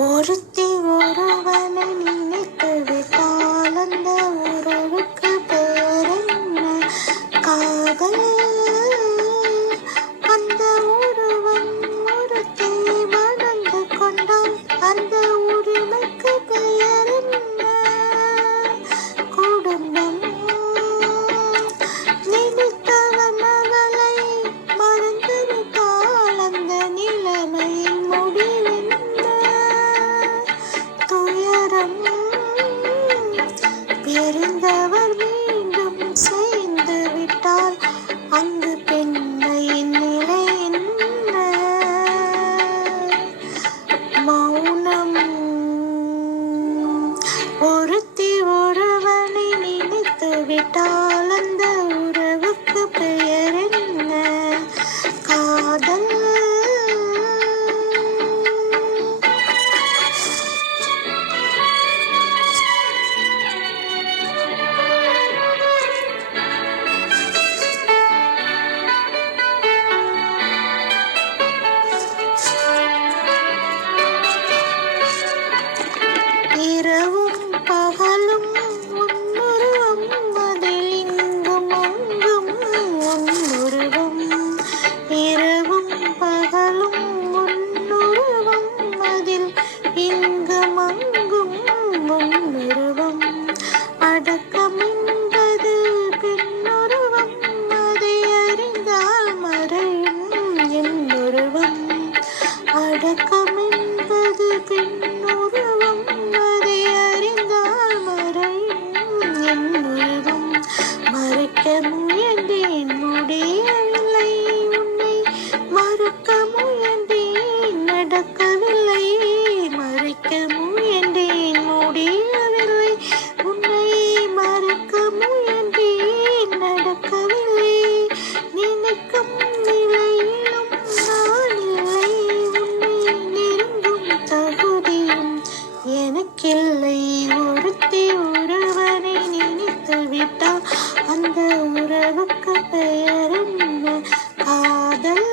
ஒருத்தி ஒருவனை நினைத்து விட்டால் அந்த உறவுக்கு பெயர் என்ன? காதல். அந்த ஒருவன் ஒருத்தி மணந்து கொண்டால் அந்த உரிமைக்கு பெயர் என்ன? குடும்பம். நினைத்தவன் அவளை மறந்துவிட்டால் அந்த நிலைமையின் முடிவென்ன? துயரம். பிரிந்தவர் மீண்டும் சேர்ந்து விட்டால் அங்கு பெண்மையின் நிலை என்ன? மௌனம். ஒருத்தி ஒருவனை நினைத்து விட்டால் அந்த உறவுக்கு பெயர் என்ன? காதல். இரவும் பகலும் உன்னுருவம் அதில் இங்கும் அங்கும் உன்னுருவம். இரவும் பகலும் உன்னுருவம் அதில் இங்கும் அங்கும் உன்னுருவம். அடக்கம் என்பது பெண்ணுருவம், அதை அறிந்தால் மறையும் என்னுருவம். அடக்கம் என்பது பெண்ணுருவம், அதை அறிந்தால் மறையும் என்னுருவம். மறைக்க முயன்றேன் முடியவில்லை, உன்னை மறுக்க முயன்றேன் நடக்கவில்லை. மறைக்க முயன்றேன் முடியவில்லை, உன்னை மறுக்க முயன்றேன் நடக்கவில்லை. நினைக்கும் நிலையிலும் நான் இல்லை, உன்னை நெருங்கும் தகுதியும் எனக்கில்லை. ஒருத்தி ஒருவனை நினைத்து விட்டால் அந்த உறவுக்கு பெயர் என்ன? காதல்.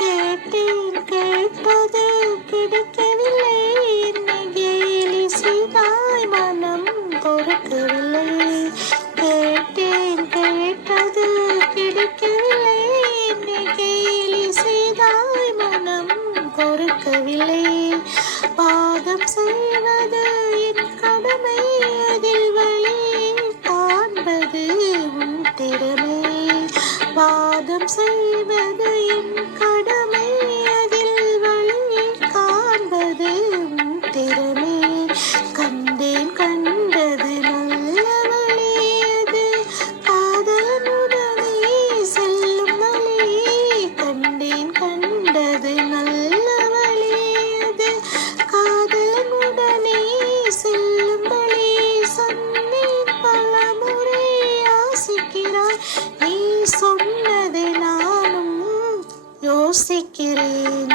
கேட்டேன் கேட்டது கிடைக்கவில்லை, என்னை கேலி செய்தாய் மனம் பொறுக்கவில்லை. கேட்டேன் கேட்டது கிடைக்கவில்லை, என்னை கேலி செய்தாய் மனம் பொறுக்கவில்லை. வாதம் செய்வது என் கடமை, அதில் வழி காண்பது உன் திறமை. வாதம் செய்வது என் கடமை, அதில் வழி காண்பது உன் திறமை. கண்டேன் கண்டது நல்ல வழி, அது காதலனுடனே செல்லும் வழி. கண்டேன் கண்டது நல்ல வழி, அது காதலனுடனே செல்லும் வழி. சொன்னேன் பலமுறை யாசிக்கிறாய், நீ சொன்னதை நானும் யோசிக்கிறேன்.